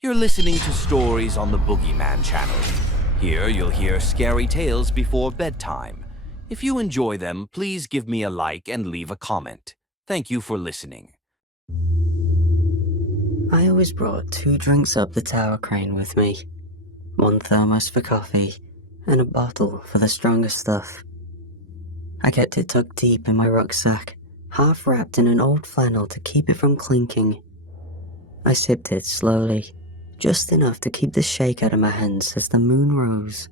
You're listening to stories on the Boogeyman channel. Here you'll hear scary tales before bedtime. If you enjoy them, please give me a like and leave a comment. Thank you for listening. I always brought 2 drinks up the tower crane with me. 1 thermos for coffee, and a bottle for the stronger stuff. I kept it tucked deep in my rucksack, half wrapped in an old flannel to keep it from clinking. I sipped it slowly, just enough to keep the shake out of my hands as the moon rose.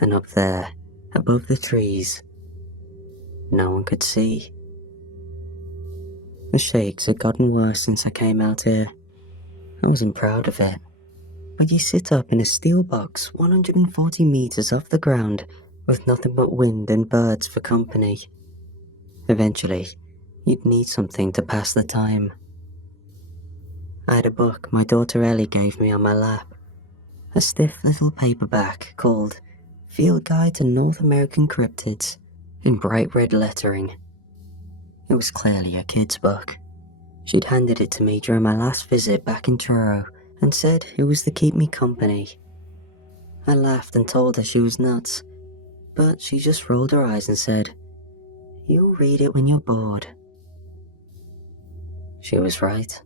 And up there, above the trees, no one could see. The shakes had gotten worse since I came out here. I wasn't proud of it. But you sit up in a steel box 140 meters off the ground with nothing but wind and birds for company. Eventually, you'd need something to pass the time. I had a book my daughter Ellie gave me on my lap. A stiff little paperback called Field Guide to North American Cryptids in bright red lettering. It was clearly a kid's book. She'd handed it to me during my last visit back in Truro and said it was to keep me company. I laughed and told her she was nuts, but she just rolled her eyes and said, "You'll read it when you're bored." She was right.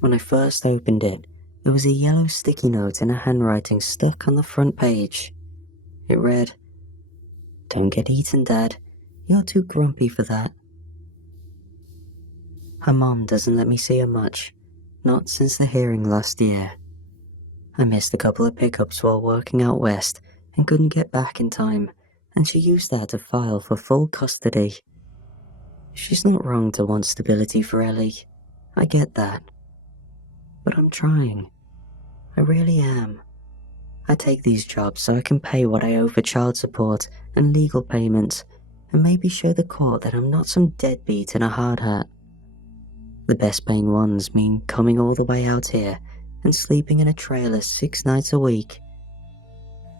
When I first opened it, there was a yellow sticky note in a handwriting stuck on the front page. It read, "Don't get eaten, Dad. You're too grumpy for that." Her mom doesn't let me see her much, not since the hearing last year. I missed a couple of pickups while working out west and couldn't get back in time, and she used that to file for full custody. She's not wrong to want stability for Ellie. I get that. But I'm trying. I really am. I take these jobs so I can pay what I owe for child support and legal payments, and maybe show the court that I'm not some deadbeat in a hard hat. The best paying ones mean coming all the way out here and sleeping in a trailer 6 nights a week.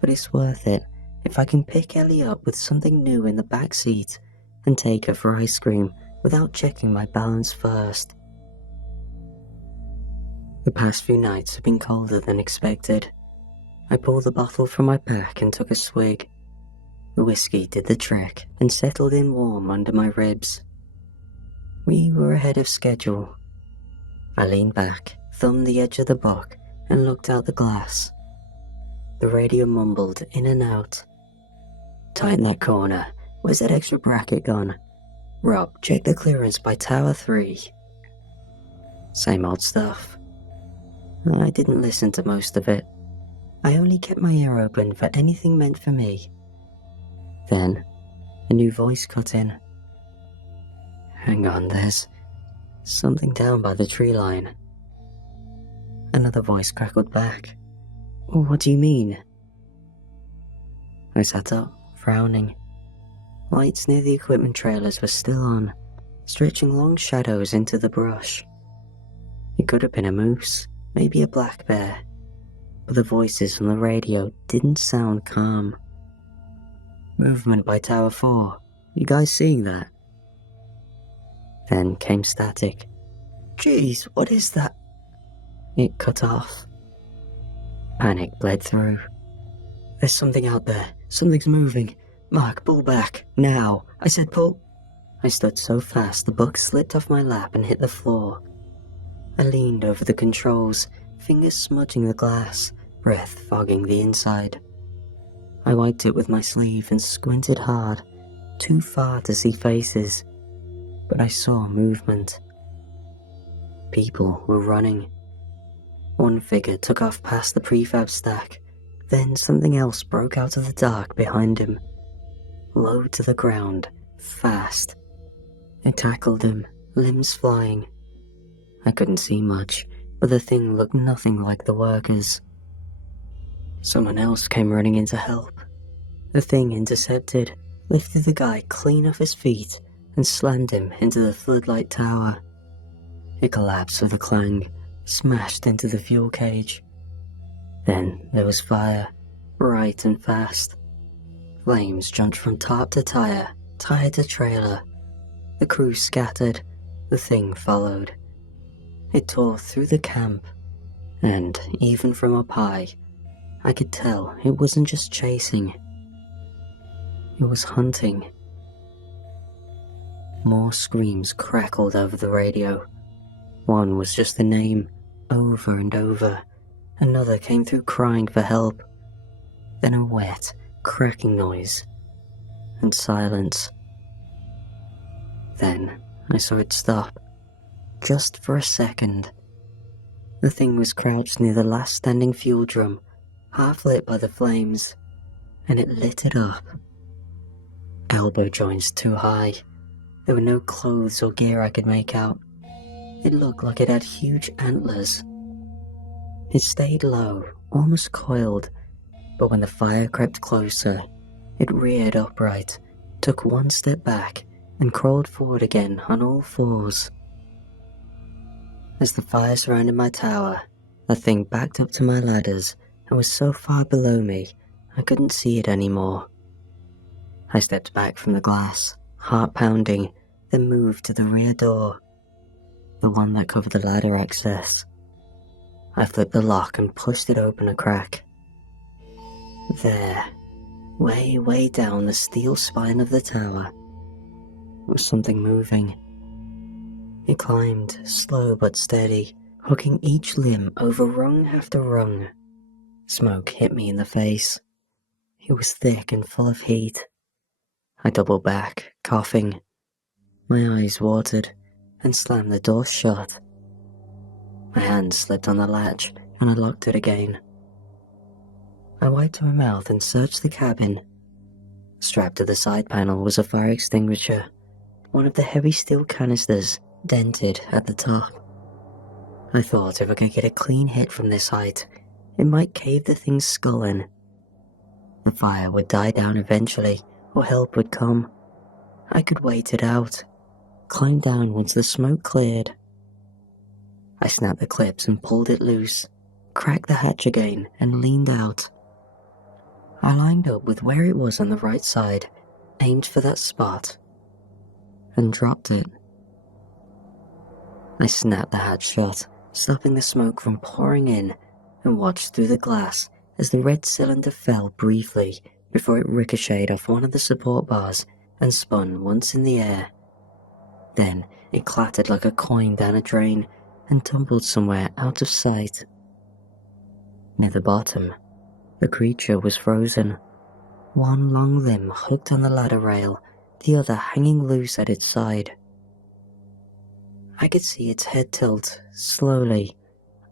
But it's worth it if I can pick Ellie up with something new in the back seat and take her for ice cream without checking my balance first. The past few nights have been colder than expected. I pulled the bottle from my pack and took a swig. The whiskey did the trick and settled in warm under my ribs. We were ahead of schedule. I leaned back, thumbed the edge of the book, and looked out the glass. The radio mumbled in and out. "Tighten that corner. Where's that extra bracket gone? Rob, check the clearance by Tower 3. Same old stuff. I didn't listen to most of it. I only kept my ear open for anything meant for me. Then, a new voice cut in. "Hang on, there's something down by the tree line." Another voice crackled back. "What do you mean?" I sat up, frowning. Lights near the equipment trailers were still on, stretching long shadows into the brush. It could have been a moose, maybe a black bear, but the voices on the radio didn't sound calm. "Movement by Tower 4. You guys seeing that?" Then came static. "Geez, what is that?" It cut off. Panic bled through. "There's something out there. Something's moving. Mark, pull back. Now. I said pull." I stood so fast the book slipped off my lap and hit the floor. I leaned over the controls, fingers smudging the glass, breath fogging the inside. I wiped it with my sleeve and squinted hard, too far to see faces. But I saw movement. People were running. One figure took off past the prefab stack, then something else broke out of the dark behind him. Low to the ground, fast. I tackled him, limbs flying. I couldn't see much, but the thing looked nothing like the workers. Someone else came running in to help. The thing intercepted, lifted the guy clean off his feet, and slammed him into the floodlight tower. It collapsed with a clang, smashed into the fuel cage. Then there was fire, bright and fast. Flames jumped from tarp to tire to trailer. The crew scattered, the thing followed. It tore through the camp, And even from up high, I could tell it wasn't just chasing, it was hunting. More screams crackled over the radio. One was just a name, over and over. Another came through crying for help. Then a wet, cracking noise. And silence. Then I saw it stop. Just for a second. The thing was crouched near the last standing fuel drum, half lit by the flames, and it lit it up. Elbow joints too high. There were no clothes or gear I could make out. It looked like it had huge antlers. It stayed low, almost coiled, but when the fire crept closer, it reared upright, took one step back, and crawled forward again on all fours. As the fire surrounded my tower, the thing backed up to my ladders and was so far below me I couldn't see it anymore. I stepped back from the glass, heart pounding, then moved to the rear door, the one that covered the ladder access. I flipped the lock and pushed it open a crack. There, way down the steel spine of the tower, was something moving. It climbed, slow but steady, hooking each limb over rung after rung. Smoke hit me in the face. It was thick and full of heat. I doubled back, coughing. My eyes watered, and slammed the door shut. My hand slipped on the latch, and I locked it again. I wiped my mouth and searched the cabin. Strapped to the side panel was a fire extinguisher, one of the heavy steel canisters, dented at the top. I thought if I could get a clean hit from this height, it might cave the thing's skull in. The fire would die down eventually, or help would come. I could wait it out, climb down once the smoke cleared. I snapped the clips and pulled it loose, cracked the hatch again, and leaned out. I lined up with where it was on the right side, aimed for that spot, and dropped it. I snapped the hatch shut, stopping the smoke from pouring in, and watched through the glass as the red cylinder fell briefly before it ricocheted off one of the support bars and spun once in the air. Then it clattered like a coin down a drain and tumbled somewhere out of sight. Near the bottom, the creature was frozen, one long limb hooked on the ladder rail, the other hanging loose at its side. I could see its head tilt, slowly,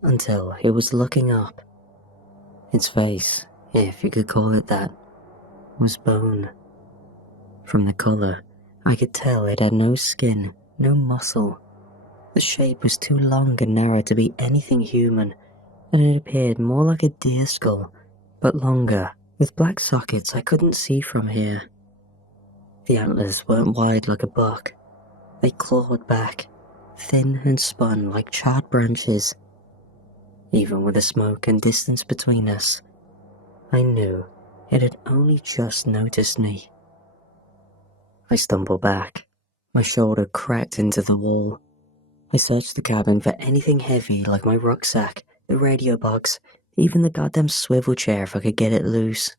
until it was looking up. Its face, if you could call it that, was bone. From the colour, I could tell it had no skin, no muscle. The shape was too long and narrow to be anything human, and it appeared more like a deer skull, but longer, with black sockets I couldn't see from here. The antlers weren't wide like a buck. They clawed back, thin and spun like charred branches. Even with the smoke and distance between us, I knew it had only just noticed me. I stumbled back. My shoulder cracked into the wall. I searched the cabin for anything heavy like my rucksack, the radio box, even the goddamn swivel chair if I could get it loose.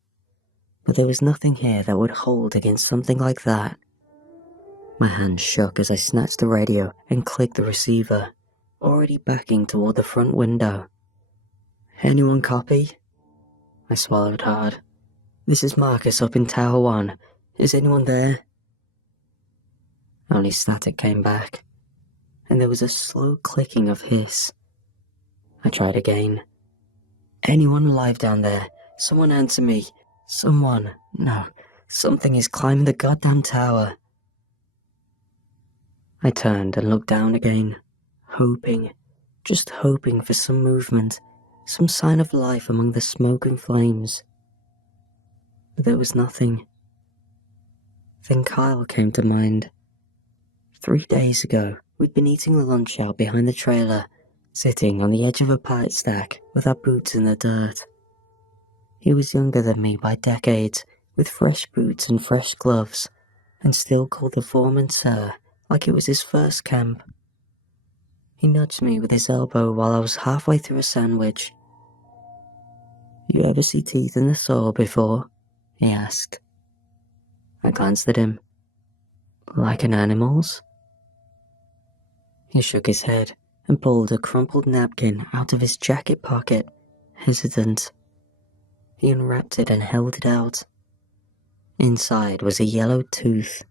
But there was nothing here that would hold against something like that. My hand shook as I snatched the radio and clicked the receiver, already backing toward the front window. Anyone copy? I swallowed hard. This is Marcus up in Tower 1. Is anyone there? Only static came back, and there was a slow clicking of hiss. I tried again. Anyone alive down there? Someone answer me. Someone. No, something is climbing the goddamn tower. I turned and looked down again, hoping, just hoping for some movement, some sign of life among the smoke and flames. But there was nothing. Then Kyle came to mind. 3 days ago, we'd been eating lunch out behind the trailer, sitting on the edge of a pallet stack with our boots in the dirt. He was younger than me by decades, with fresh boots and fresh gloves, and still called the foreman sir, like it was his first camp. He nudged me with his elbow while I was halfway through a sandwich. "You ever see teeth in the saw before?" he asked. I glanced at him. "Like an animal's?" He shook his head and pulled a crumpled napkin out of his jacket pocket, hesitant. He unwrapped it and held it out. Inside was a yellow tooth.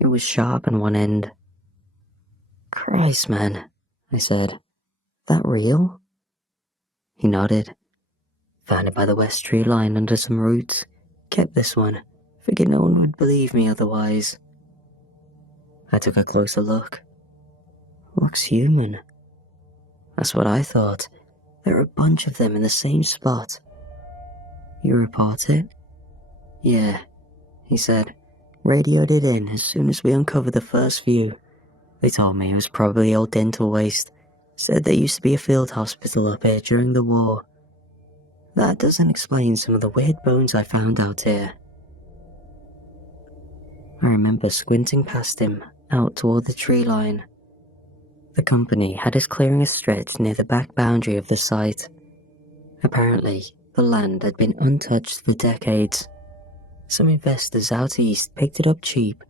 It was sharp on one end. "Christ, man," I said. "That real?" He nodded. "Found it by the west tree line under some roots. Kept this one. Figured no one would believe me otherwise." I took a closer look. Looks human. That's what I thought. There are a bunch of them in the same spot. "You report it?" "Yeah," he said. "Radioed it in as soon as we uncovered the first few. They told me it was probably old dental waste. Said there used to be a field hospital up here during the war. That doesn't explain some of the weird bones I found out here." I remember squinting past him, out toward the tree line. The company had us clearing a stretch near the back boundary of the site. Apparently, the land had been untouched for decades. Some investors out east picked it up cheap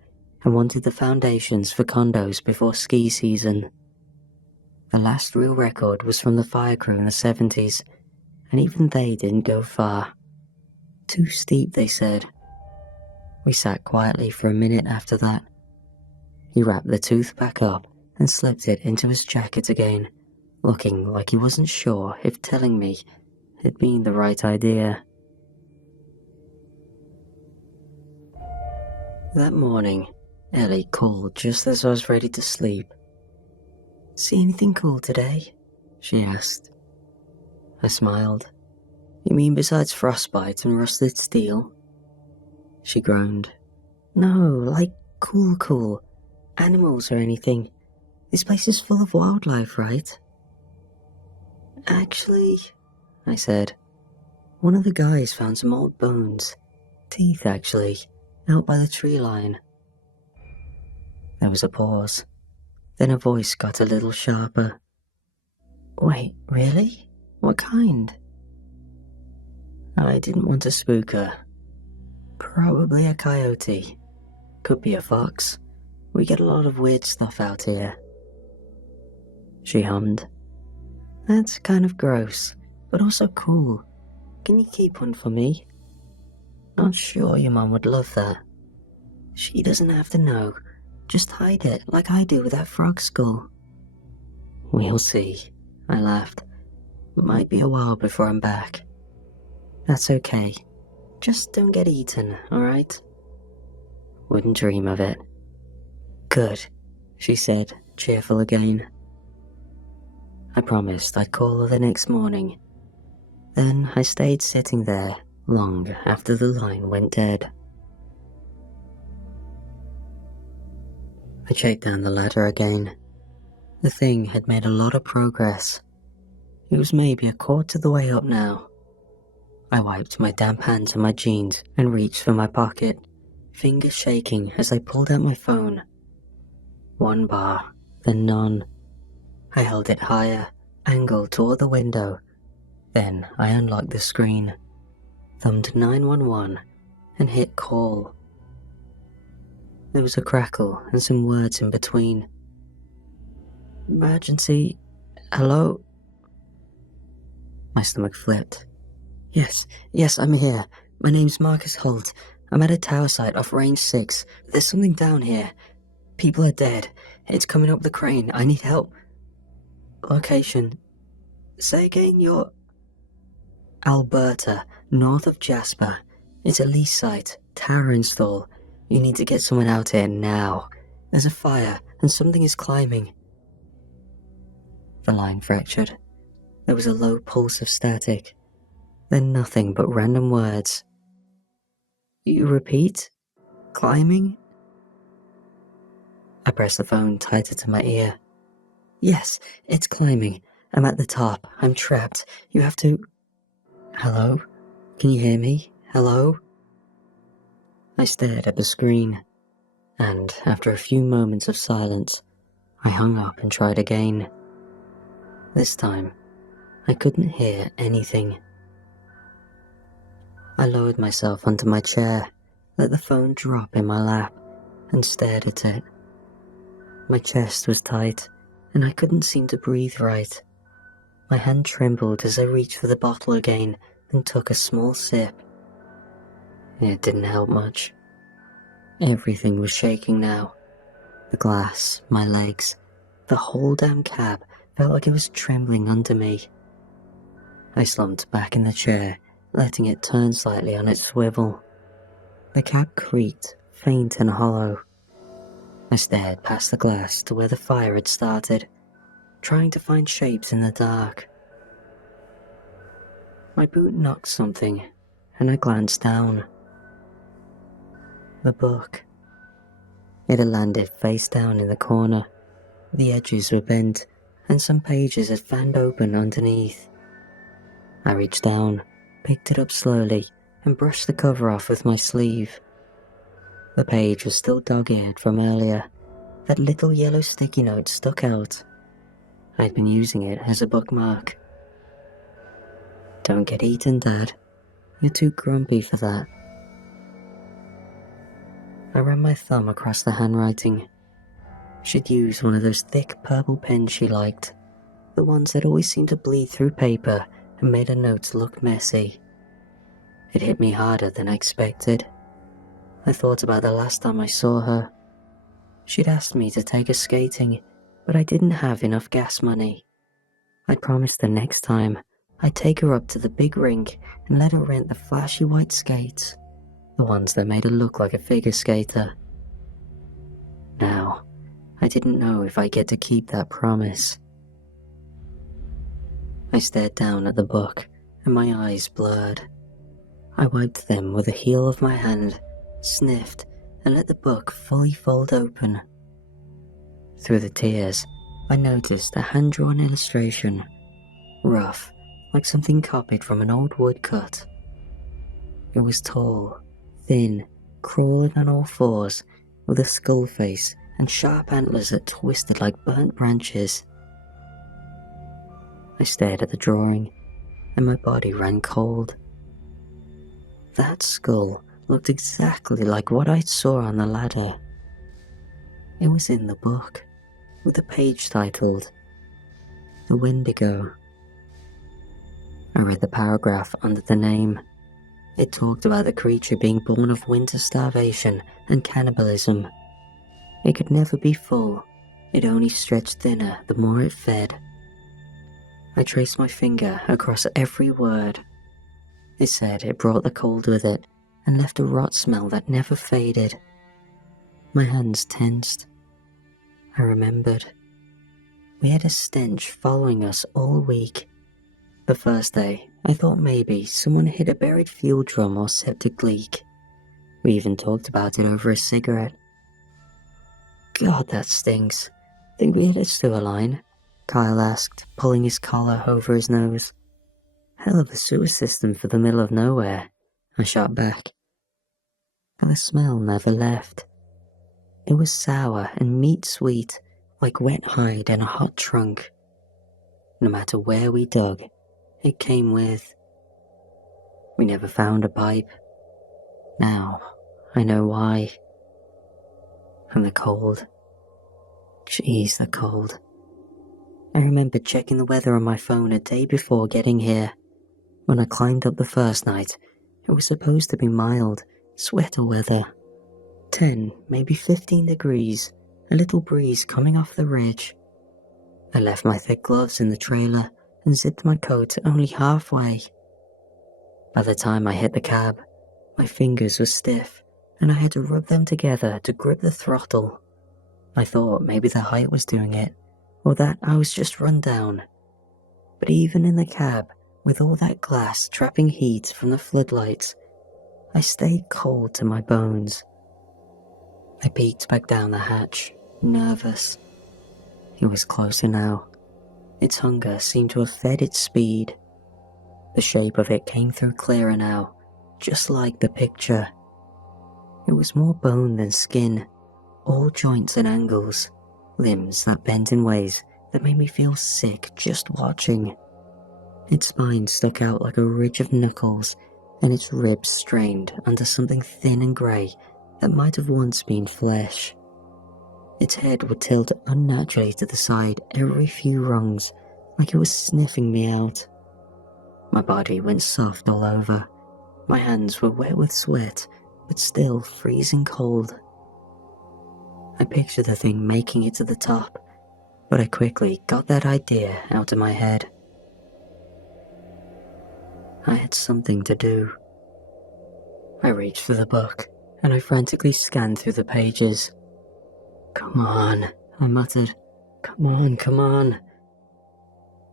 and wanted the foundations for condos before ski season. The last real record was from the fire crew in the 70s, and even they didn't go far. Too steep, they said. We sat quietly for a minute after that. He wrapped the tooth back up and slipped it into his jacket again, looking like he wasn't sure if telling me had been the right idea. That morning, Ellie called just as I was ready to sleep. "See anything cool today?" she asked. I smiled. "You mean besides frostbite and rusted steel?" She groaned. "No, like cool. Animals or anything. This place is full of wildlife, right?" "Actually," I said, "one of the guys found some old bones. Teeth, actually, out by the tree line." There was a pause. Then her voice got a little sharper. "Wait, really? What kind?" I didn't want to spook her. "Probably a coyote. Could be a fox. We get a lot of weird stuff out here." She hummed. "That's kind of gross, but also cool. Can you keep one for me?" "Not sure your mom would love that." "She doesn't have to know. Just hide it, like I do with that frog skull." "We'll see," I laughed. "Might be a while before I'm back." "That's okay. Just don't get eaten, alright?" "Wouldn't dream of it." "Good," she said, cheerful again. I promised I'd call her the next morning. Then I stayed sitting there long after the line went dead. I checked down the ladder again. The thing had made a lot of progress. It was maybe a quarter of the way up now. I wiped my damp hands on my jeans and reached for my pocket, fingers shaking as I pulled out my phone. One bar, then none. I held it higher, angled toward the window. Then I unlocked the screen, thumbed 911, and hit call. There was a crackle and some words in between. "Emergency, hello?" My stomach flipped. Yes, I'm here. My name's Marcus Holt. I'm at a tower site off range 6. There's something down here. People are dead. It's coming up the crane. I need help. Location. Say again, you're... Alberta, north of Jasper. It's a lease site. Tower install. You need to get someone out here now. There's a fire, and something is climbing. The line fractured. There was a low pulse of static. Then nothing but random words. "You repeat? Climbing?" I pressed the phone tighter to my ear. "Yes, it's climbing. I'm at the top. I'm trapped. You have to... Hello? Can you hear me? Hello?" I stared at the screen, and after a few moments of silence, I hung up and tried again. This time, I couldn't hear anything. I lowered myself onto my chair, let the phone drop in my lap, and stared at it. My chest was tight, and I couldn't seem to breathe right. My hand trembled as I reached for the bottle again and took a small sip. It didn't help much. Everything was shaking now. The glass, my legs, the whole damn cab felt like it was trembling under me. I slumped back in the chair, letting it turn slightly on its swivel. The cab creaked, faint and hollow. I stared past the glass to where the fire had started, trying to find shapes in the dark. My boot knocked something, and I glanced down. The book. It had landed face down in the corner. The edges were bent, and some pages had fanned open underneath. I reached down, picked it up slowly, and brushed the cover off with my sleeve. The page was still dog-eared from earlier. That little yellow sticky note stuck out. I'd been using it as a bookmark. "Don't get eaten, Dad. You're too grumpy for that." I ran my thumb across the handwriting. She'd used one of those thick purple pens she liked, the ones that always seemed to bleed through paper and made her notes look messy. It hit me harder than I expected. I thought about the last time I saw her. She'd asked me to take her skating, but I didn't have enough gas money. I promised the next time I'd take her up to the big rink and let her rent the flashy white skates, the ones that made her look like a figure skater. Now, I didn't know if I'd get to keep that promise. I stared down at the book, and my eyes blurred. I wiped them with the heel of my hand, sniffed, and let the book fully fold open. Through the tears, I noticed a hand-drawn illustration, rough, like something copied from an old woodcut. It was tall, thin, crawling on all fours, with a skull face and sharp antlers that twisted like burnt branches. I stared at the drawing, and my body ran cold. That skull looked exactly like what I saw on the ladder. It was in the book, with a page titled, "The Wendigo." I read the paragraph under the name. It talked about the creature being born of winter starvation and cannibalism. It could never be full. It only stretched thinner the more it fed. I traced my finger across every word. It said it brought the cold with it and left a rot smell that never faded. My hands tensed. I remembered. We had a stench following us all week. The first day, I thought maybe someone hit a buried fuel drum or septic leak. We even talked about it over a cigarette. "God, that stinks. Think we hit a sewer line?" Kyle asked, pulling his collar over his nose. "Hell of a sewer system for the middle of nowhere," I shot back. And the smell never left. It was sour and meat-sweet, like wet hide in a hot trunk. No matter where we dug, it came with. We never found a pipe. Now, I know why. And the cold. Jeez, the cold. I remember checking the weather on my phone a day before getting here. When I climbed up the first night, it was supposed to be mild, sweater weather. 10, maybe 15 degrees, a little breeze coming off the ridge. I left my thick gloves in the trailer and zipped my coat only halfway. By the time I hit the cab, my fingers were stiff and I had to rub them together to grip the throttle. I thought maybe the height was doing it, or that I was just run down. But even in the cab, with all that glass trapping heat from the floodlights, I stayed cold to my bones. I peeked back down the hatch, nervous. It was closer now. Its hunger seemed to have fed its speed. The shape of it came through clearer now, just like the picture. It was more bone than skin, all joints and angles, limbs that bent in ways that made me feel sick just watching. Its spine stuck out like a ridge of knuckles, and its ribs strained under something thin and grey that might have once been flesh. Its head would tilt unnaturally to the side every few rungs, like it was sniffing me out. My body went soft all over. My hands were wet with sweat, but still freezing cold. I pictured the thing making it to the top, but I quickly got that idea out of my head. I had something to do. I reached for the book, and I frantically scanned through the pages. "Come on," I muttered. "Come on, come on."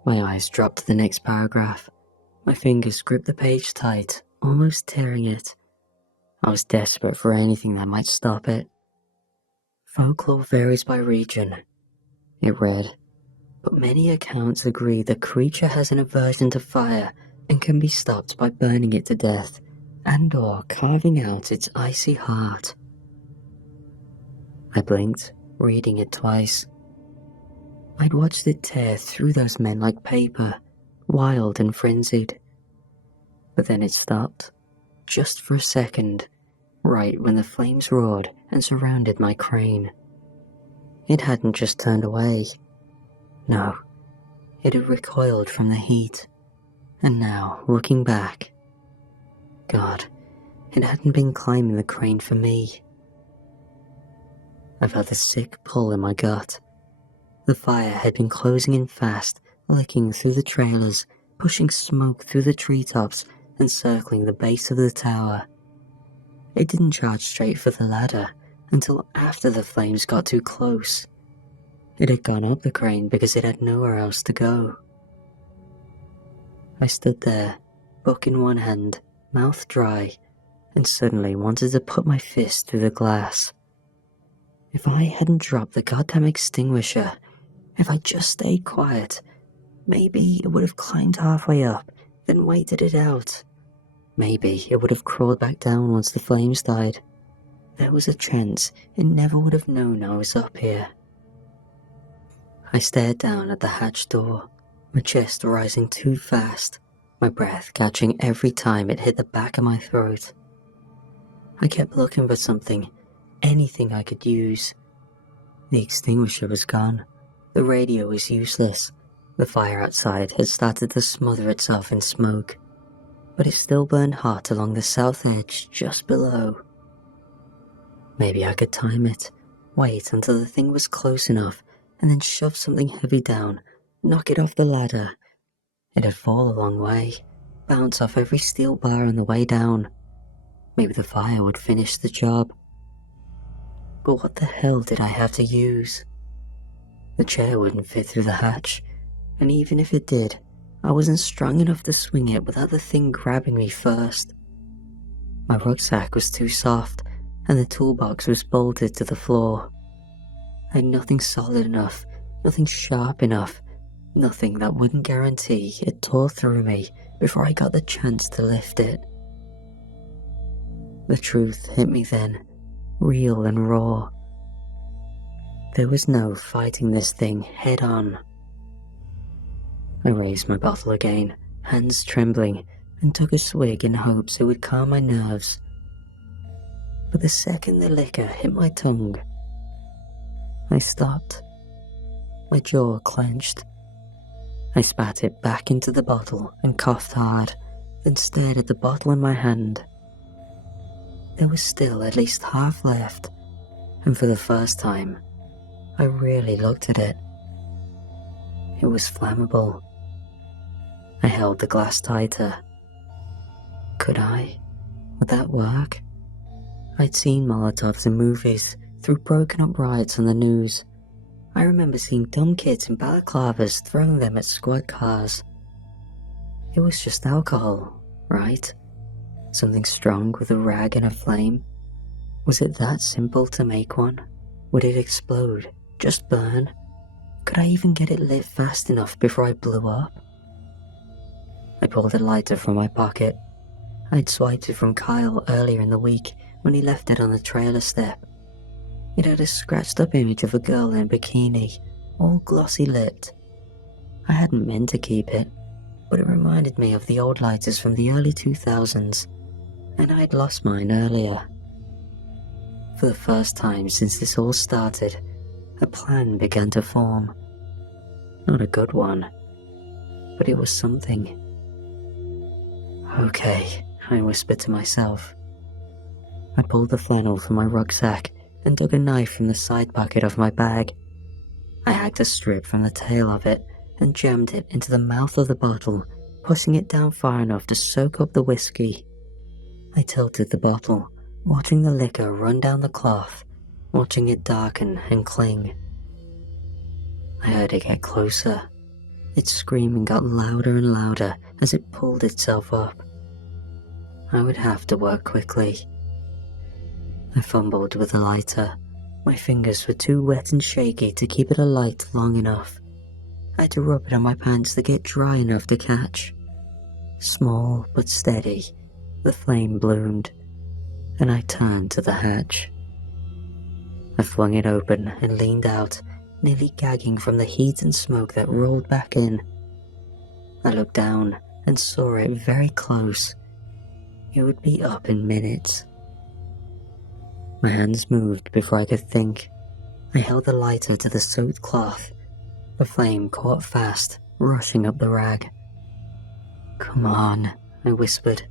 My eyes dropped to the next paragraph. My fingers gripped the page tight, almost tearing it. I was desperate for anything that might stop it. "Folklore varies by region," it read, "but many accounts agree the creature has an aversion to fire and can be stopped by burning it to death and/or carving out its icy heart." I blinked, reading it twice. I'd watched it tear through those men like paper, wild and frenzied. But then it stopped, just for a second, right when the flames roared and surrounded my crane. It hadn't just turned away. No, it had recoiled from the heat. And now, looking back, God, it hadn't been climbing the crane for me. I felt a sick pull in my gut. The fire had been closing in fast, licking through the trailers, pushing smoke through the treetops, and circling the base of the tower. It didn't charge straight for the ladder until after the flames got too close. It had gone up the crane because it had nowhere else to go. I stood there, book in one hand, mouth dry, and suddenly wanted to put my fist through the glass. If I hadn't dropped the goddamn extinguisher, if I just stayed quiet, maybe it would have climbed halfway up, then waited it out. Maybe it would have crawled back down once the flames died. There was a chance it never would have known I was up here. I stared down at the hatch door, my chest rising too fast, my breath catching every time it hit the back of my throat. I kept looking for something, anything I could use. The extinguisher was gone. The radio was useless. The fire outside had started to smother itself in smoke, but it still burned hot along the south edge just below. Maybe I could time it, wait until the thing was close enough, and then shove something heavy down, knock it off the ladder. It'd fall a long way, bounce off every steel bar on the way down. Maybe the fire would finish the job. But what the hell did I have to use? The chair wouldn't fit through the hatch, and even if it did, I wasn't strong enough to swing it without the thing grabbing me first. My rucksack was too soft, and the toolbox was bolted to the floor. I had nothing solid enough, nothing sharp enough, nothing that wouldn't guarantee it tore through me before I got the chance to lift it. The truth hit me then, real and raw. There was no fighting this thing head on. I raised my bottle again, hands trembling, and took a swig in hopes it would calm my nerves. But the second the liquor hit my tongue, I stopped. My jaw clenched. I spat it back into the bottle and coughed hard, then stared at the bottle in my hand. There was still at least half left, and for the first time, I really looked at it. It was flammable. I held the glass tighter. Could I? Would that work? I'd seen Molotovs in movies, through broken up riots on the news. I remember seeing dumb kids in balaclavas throwing them at squad cars. It was just alcohol, right? Something strong with a rag and a flame. Was it that simple to make one? Would it explode? Just burn? Could I even get it lit fast enough before I blew up? I pulled a lighter from my pocket. I'd swiped it from Kyle earlier in the week when he left it on the trailer step. It had a scratched up image of a girl in a bikini, all glossy lipped. I hadn't meant to keep it, but it reminded me of the old lighters from the early 2000s, and I'd lost mine earlier. For the first time since this all started, a plan began to form. Not a good one, but it was something. Okay, I whispered to myself. I pulled the flannel from my rucksack and dug a knife from the side pocket of my bag. I hacked a strip from the tail of it and jammed it into the mouth of the bottle, pushing it down far enough to soak up the whiskey. I tilted the bottle, watching the liquor run down the cloth, watching it darken and cling. I heard it get closer. Its screaming got louder and louder as it pulled itself up. I would have to work quickly. I fumbled with the lighter. My fingers were too wet and shaky to keep it alight long enough. I had to rub it on my pants to get dry enough to catch. Small but steady, the flame bloomed, and I turned to the hatch. I flung it open and leaned out, nearly gagging from the heat and smoke that rolled back in. I looked down and saw it very close. It would be up in minutes. My hands moved before I could think. I held the lighter to the soaked cloth. The flame caught fast, rushing up the rag. "Come on," I whispered.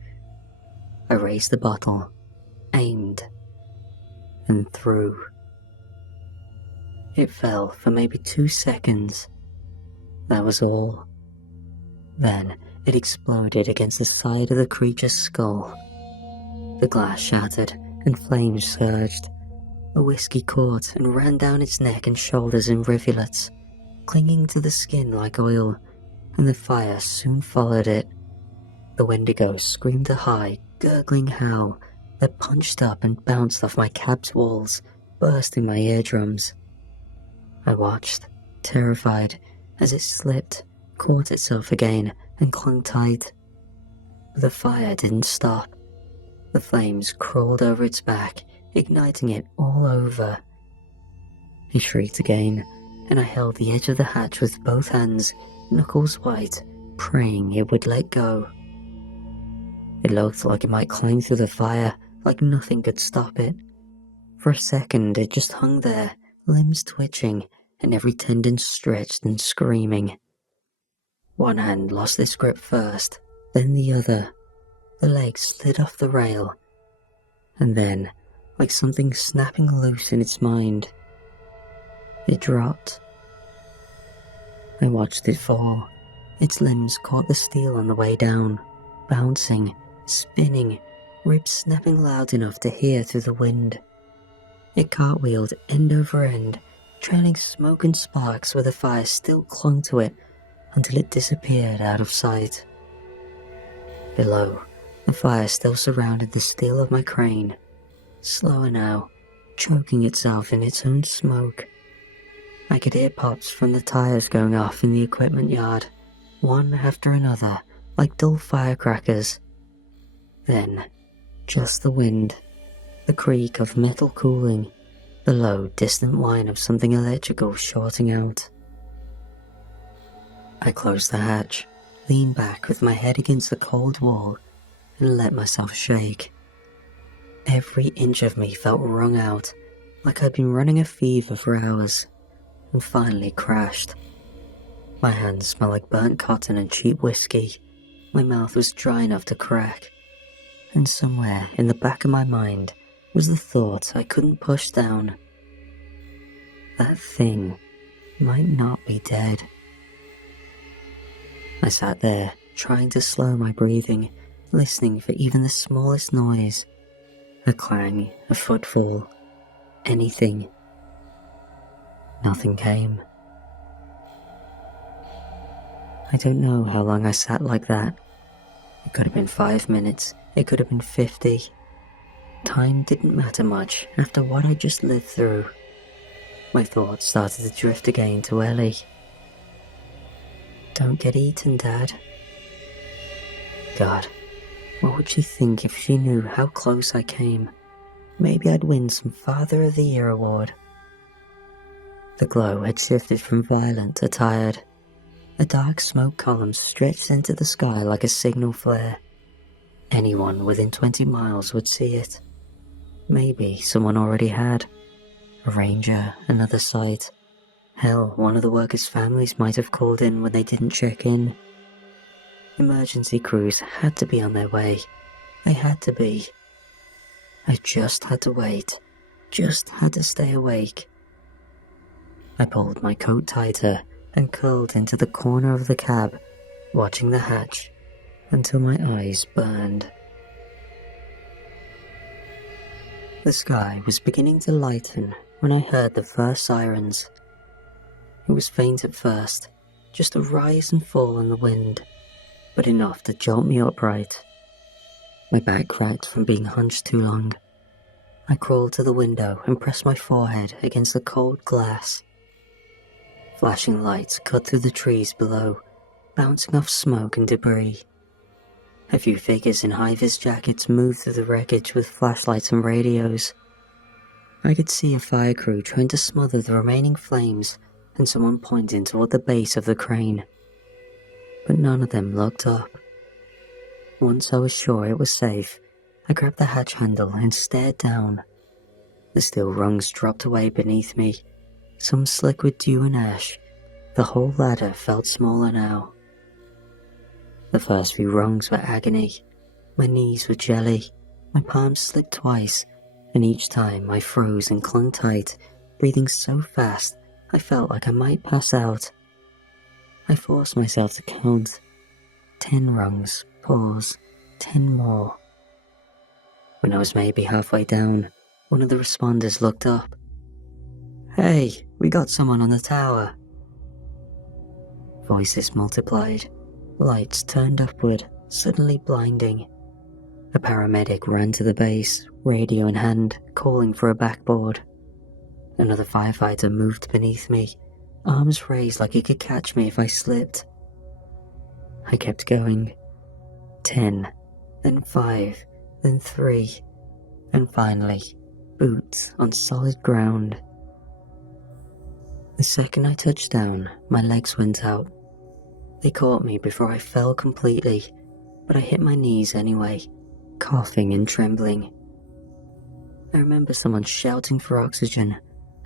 I raised the bottle, aimed, and threw. It fell for maybe 2 seconds. That was all. Then it exploded against the side of the creature's skull. The glass shattered and flames surged. The whiskey caught and ran down its neck and shoulders in rivulets, clinging to the skin like oil, and the fire soon followed it. The Wendigo screamed a high, gurgling howl that punched up and bounced off my cab's walls, bursting my eardrums. I watched, terrified, as it slipped, caught itself again, and clung tight. But the fire didn't stop. The flames crawled over its back, igniting it all over. He shrieked again, and I held the edge of the hatch with both hands, knuckles white, praying it would let go. It looked like it might climb through the fire, like nothing could stop it. For a second it just hung there, limbs twitching, and every tendon stretched and screaming. One hand lost its grip first, then the other. The legs slid off the rail, and then, like something snapping loose in its mind, it dropped. I watched it fall. Its limbs caught the steel on the way down, bouncing, spinning, ribs snapping loud enough to hear through the wind. It cartwheeled end over end, trailing smoke and sparks where the fire still clung to it until it disappeared out of sight. Below, the fire still surrounded the steel of my crane, slower now, choking itself in its own smoke. I could hear pops from the tires going off in the equipment yard, one after another, like dull firecrackers. Then, just the wind, the creak of metal cooling, the low, distant whine of something electrical shorting out. I closed the hatch, leaned back with my head against the cold wall, and let myself shake. Every inch of me felt wrung out, like I'd been running a fever for hours, and finally crashed. My hands smelled like burnt cotton and cheap whiskey. My mouth was dry enough to crack, and somewhere in the back of my mind was the thought I couldn't push down. That thing might not be dead. I sat there, trying to slow my breathing, listening for even the smallest noise. A clang, a footfall, anything. Nothing came. I don't know how long I sat like that. It could have been 5 minutes, it could have been 50. Time didn't matter much after what I just lived through. My thoughts started to drift again to Ellie. Don't get eaten, Dad. God, what would she think if she knew how close I came? Maybe I'd win some Father of the Year award. The glow had shifted from violent to tired. A dark smoke column stretched into the sky like a signal flare. Anyone within 20 miles would see it. Maybe someone already had. A ranger, another site. Hell, one of the workers' families might have called in when they didn't check in. Emergency crews had to be on their way. They had to be. I just had to wait. Just had to stay awake. I pulled my coat tighter and curled into the corner of the cab, watching the hatch until my eyes burned. The sky was beginning to lighten when I heard the first sirens. It was faint at first, just a rise and fall in the wind, but enough to jolt me upright. My back cracked from being hunched too long. I crawled to the window and pressed my forehead against the cold glass. Flashing lights cut through the trees below, bouncing off smoke and debris. A few figures in high-vis jackets moved through the wreckage with flashlights and radios. I could see a fire crew trying to smother the remaining flames and someone pointing toward the base of the crane. But none of them looked up. Once I was sure it was safe, I grabbed the hatch handle and stared down. The steel rungs dropped away beneath me, some slick with dew and ash. The whole ladder felt smaller now. The first few rungs were agony. My knees were jelly. My palms slipped twice, and each time I froze and clung tight, breathing so fast I felt like I might pass out. I forced myself to count. 10 rungs, pause, 10 more. When I was maybe halfway down, one of the responders looked up. "Hey, we got someone on the tower." Voices multiplied. Lights turned upward, suddenly blinding. A paramedic ran to the base, radio in hand, calling for a backboard. Another firefighter moved beneath me, arms raised like he could catch me if I slipped. I kept going. 10, then 5, then 3, and finally, boots on solid ground. The second I touched down, my legs went out. They caught me before I fell completely, but I hit my knees anyway, coughing and trembling. I remember someone shouting for oxygen,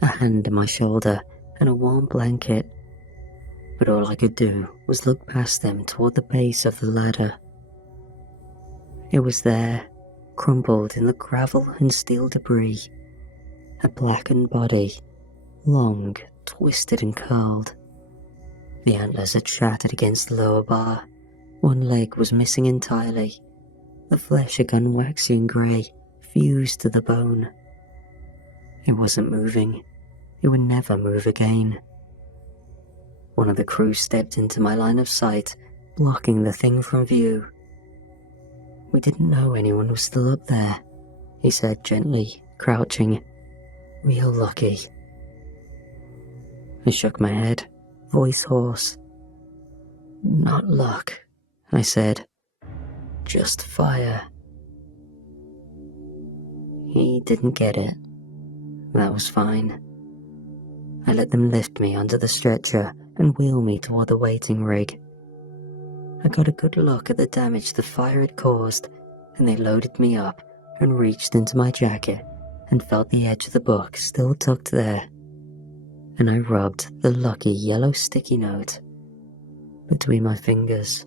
a hand on my shoulder, and a warm blanket. But all I could do was look past them toward the base of the ladder. It was there, crumpled in the gravel and steel debris. A blackened body, long, twisted and curled. The antlers had shattered against the lower bar. One leg was missing entirely. The flesh had gone waxy and grey, fused to the bone. It wasn't moving. It would never move again. One of the crew stepped into my line of sight, blocking the thing from view. "We didn't know anyone was still up there," he said gently, crouching. "Real lucky." I shook my head, voice hoarse. "Not luck," I said. "Just fire." He didn't get it. That was fine. I let them lift me onto the stretcher and wheel me toward the waiting rig. I got a good look at the damage the fire had caused, and they loaded me up and reached into my jacket and felt the edge of the book still tucked there. And I rubbed the lucky yellow sticky note between my fingers.